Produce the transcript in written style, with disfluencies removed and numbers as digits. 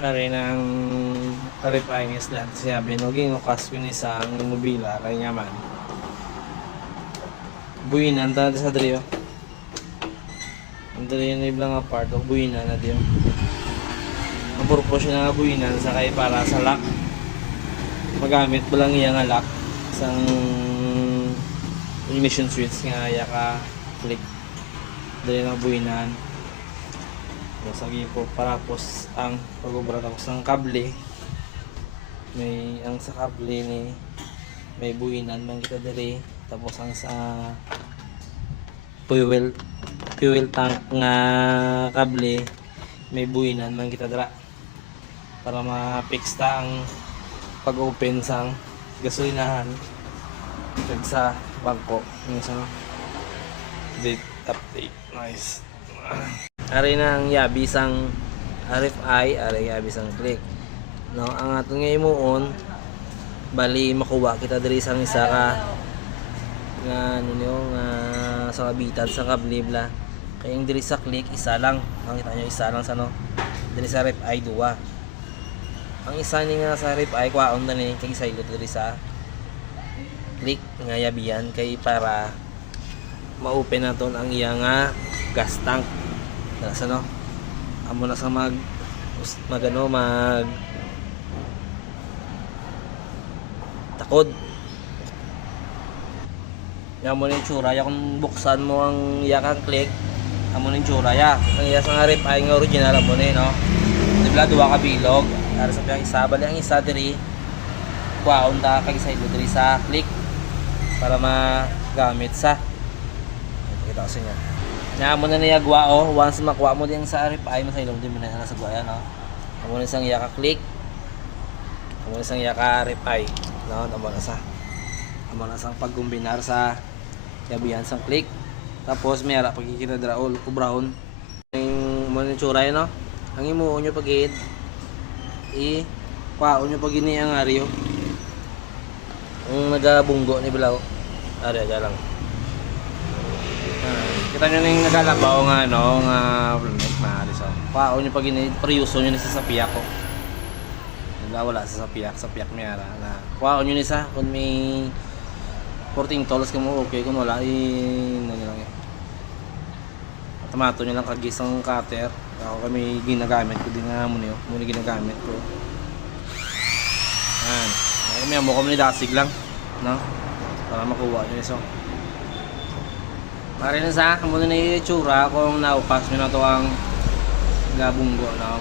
Ari ng Aripangis lang siya binuging ukas ko ni sa ang mobila kay nyaman. Buinan ta sa drio. Ang drio na iblang apart o buinan na diyo. Ang purpose na buinan sa kay para sa lock. Magamit mo lang iya nga lock isang ignition switch nga iya ka click. Dali na buinan. Sagi po parapos ang pag-ubra tapos ng kable may ang sa kable ni may buinan man kita diri tapos ang sa fuel tank nga kable may buinan man kita dira para ma-fix ta ang pag-open sang gasolinahan kag sa bangko yung sa date update. Nice. Ari na ang yabi sang RFI, ari yabi sang click. No, ang aton nga imuon bali makuha kita diri sang isa ka nga ano niyo nga sa kabitan sa kable bla. Kay ang diri sa click isa lang. Makita niyo isa lang sa no. Diri sa RFI duwa. Ang isa ni nga sa RFI kwaon na ni kay isa diri sa click nga yabihan kay para ma-open naton ang iya nga gas tank. Nasa no amo na sa mag takod amo na yung tsura ya kung buksan mo ang yakang click amo na yung tsura ya ang iya sa nga rip ay nga original amo na no dibla duwa ka bilog para sa piyang isa bali ang isa diri kwaon ta kag isa diri sa click para magamit sa kita kasi niya na mo na niya gwa oh once makuha mo din sa RFI mo sa ilong din mo na sa gwa yan no amo na sang iya ka click amo na sang iya ka RFI no amo na sang pagkombinar sa yabihan sang click tapos may ara pagkikita dra o brown yung mo ni tsura no ang imuon nyo pagid i kwaon nyo pag ini ang aryo ang nagabunggo ni Bilaw ari aja lang. Kita nyo na yung nagalabaw nga no nga planet maaari so pao nyo pag inipriuso nyo nisa sa piyak ko wala sa piyak may ara na pao nyo nisa kung may 14 tolos ka mo okay kung wala nyo lang yun tomato nyo lang kagisang cutter ako kami ginagamit ko din nga muna yun muna ginagamit ko yan may amo ko muna dasig lang no para makuha nyo so pare na sa muna na yung itsura kung naupas nyo na to ang gabunggo na